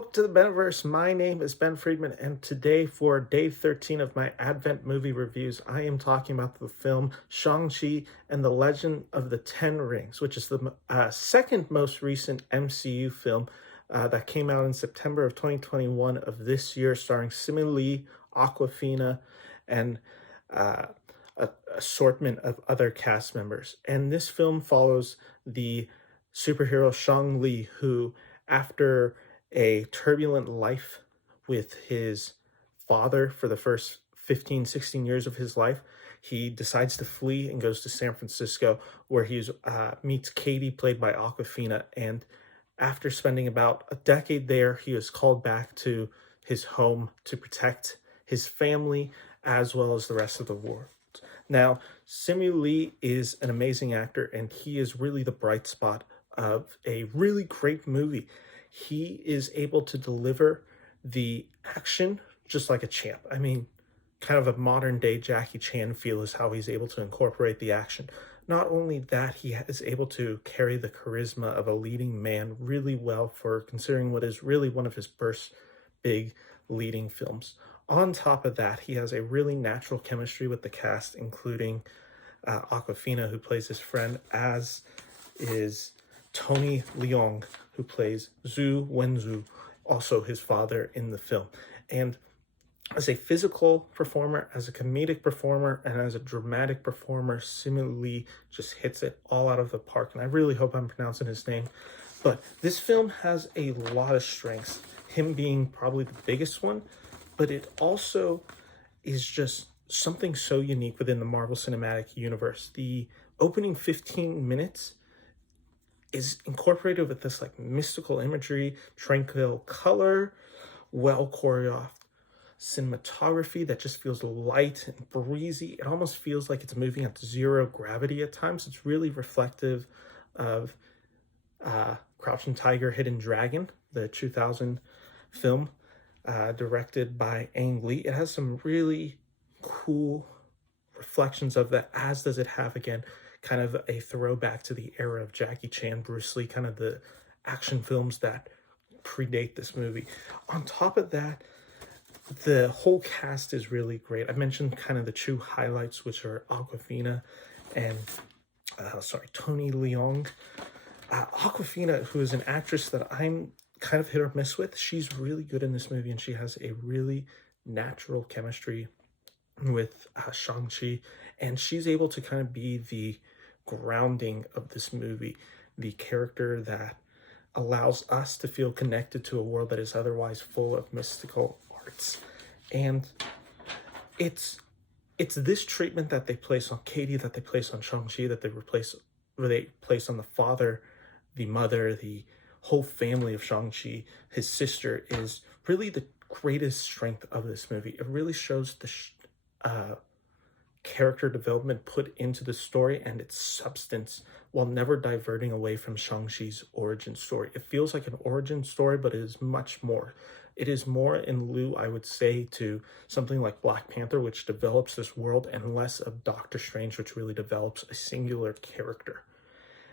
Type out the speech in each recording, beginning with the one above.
welcome to the Beniverse. My name is Ben Friedman, and today, for day 13 of my Advent movie reviews, I am talking about the film Shang Chi and the Legend of the Ten Rings, which is the second most recent MCU film that came out in September of 2021 of this year, starring Simu Lee, Aquafina, and uh, a assortment of other cast members. And this film follows the superhero Shang Li, who, after a turbulent life with his father for the first 15, 16 years of his life, he decides to flee and goes to San Francisco, where he meets Katie, played by Aquafina. And after spending about a decade there, he was called back to his home to protect his family as well as the rest of the world. Now, Simu Lee is an amazing actor, and he is really the bright spot of a really great movie. He is able to deliver the action just like a champ. I mean, kind of a modern day Jackie Chan feel is how he's able to incorporate the action. Not only that, he is able to carry the charisma of a leading man really well for considering what is really one of his first big leading films. On top of that, he has a really natural chemistry with the cast, including Aquafina, who plays his friend, as is Tony Leung, who plays Zhu Wenzu, also his father in the film. And as a physical performer, as a comedic performer, and as a dramatic performer, Simu Lee just hits it all out of the park. And I really hope I'm pronouncing his name. But this film has a lot of strengths, him being probably the biggest one, but it also is just something so unique within the Marvel Cinematic Universe. The opening 15 minutes is incorporated with this like mystical imagery, tranquil color, well choreographed cinematography that just feels light and breezy. It almost feels like it's moving at zero gravity at times. It's really reflective of Crouching Tiger, Hidden Dragon, the 2000 film directed by Ang Lee. It has some really cool reflections of that, as does it have, again, kind of a throwback to the era of Jackie Chan, Bruce Lee, kind of the action films that predate this movie. On top of that, the whole cast is really great. I mentioned kind of the two highlights, which are Aquafina and Tony Leung. Aquafina, who is an actress that I'm kind of hit or miss with, she's really good in this movie, and she has a really natural chemistry with Shang Chi, and she's able to kind of be the grounding of this movie, the character that allows us to feel connected to a world that is otherwise full of mystical arts. And it's this treatment that they place on Katie, that they place on Shang-Chi, that they place on the father, the mother, the whole family of Shang-Chi, his sister, is really the greatest strength of this movie. It really shows the character development put into the story and its substance, while never diverting away from Shang-Chi's origin story. It feels like an origin story, but it is much more. It is more in lieu, I would say, to something like Black Panther, which develops this world, and less of Doctor Strange, which really develops a singular character.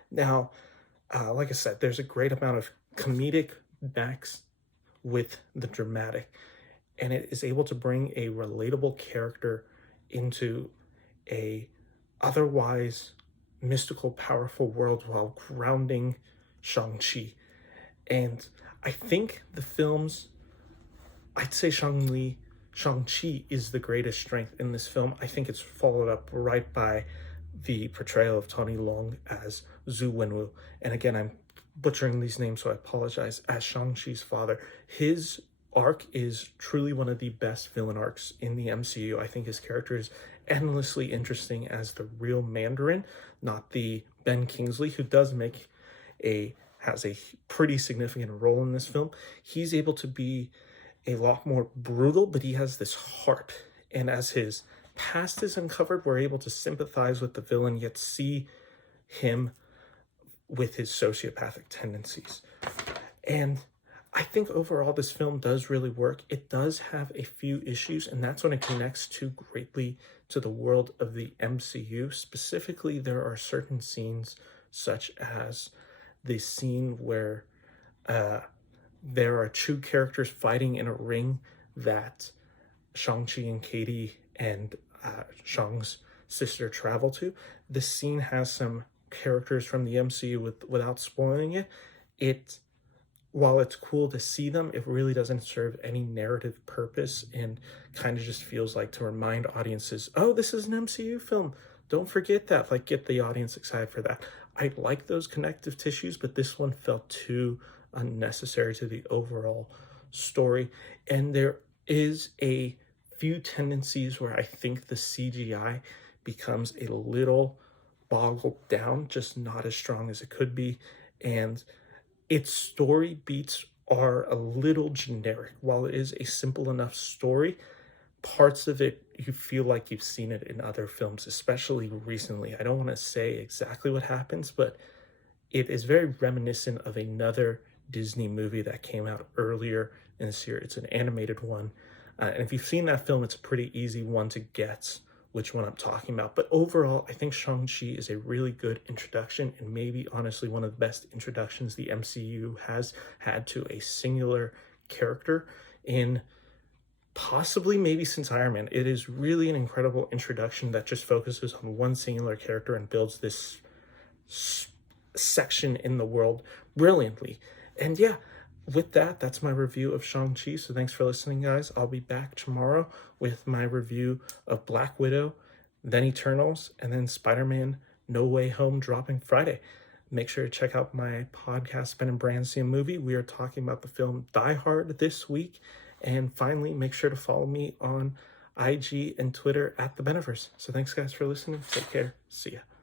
Now, like I said, there's a great amount of comedic backs with the dramatic, and it is able to bring a relatable character into a otherwise mystical, powerful world while grounding Shang-Chi. And I think I'd say Shang-Chi is the greatest strength in this film. I think it's followed up right by the portrayal of Tony Leung as Zhu Wenwu. And again, I'm butchering these names, so I apologize, as Shang-Chi's father. His arc is truly one of the best villain arcs in the MCU. I think his character is endlessly interesting as the real Mandarin, not the Ben Kingsley, who has a pretty significant role in this film. He's able to be a lot more brutal, but he has this heart. And as his past is uncovered, we're able to sympathize with the villain, yet see him with his sociopathic tendencies. And I think overall this film does really work. It does have a few issues, and that's when it connects too greatly to the world of the MCU. Specifically, there are certain scenes, such as the scene where there are two characters fighting in a ring that Shang-Chi and Katie and Shang's sister travel to. This scene has some characters from the MCU without spoiling it. It while it's cool to see them, it really doesn't serve any narrative purpose and kind of just feels like to remind audiences, oh, this is an MCU film. Don't forget that. Like, get the audience excited for that. I like those connective tissues, but this one felt too unnecessary to the overall story. And there is a few tendencies where I think the CGI becomes a little boggled down, just not as strong as it could be. And its story beats are a little generic. While it is a simple enough story, parts of it you feel like you've seen it in other films, especially recently. I don't want to say exactly what happens, but it is very reminiscent of another Disney movie that came out earlier in this year. It's an animated one. And if you've seen that film, it's a pretty easy one to get which one I'm talking about. But overall, I think Shang-Chi is a really good introduction and maybe honestly one of the best introductions the MCU has had to a singular character in possibly maybe since Iron Man. It is really an incredible introduction that just focuses on one singular character and builds this section in the world brilliantly. And yeah, with that, that's my review of Shang-Chi. So thanks for listening, guys. I'll be back tomorrow with my review of Black Widow, then Eternals, and then Spider-Man No Way Home dropping Friday. Make sure to check out my podcast, Ben and Brand See a Movie. We are talking about the film Die Hard this week. And finally, make sure to follow me on IG and Twitter at The Beniverse. So thanks, guys, for listening. Take care. See ya.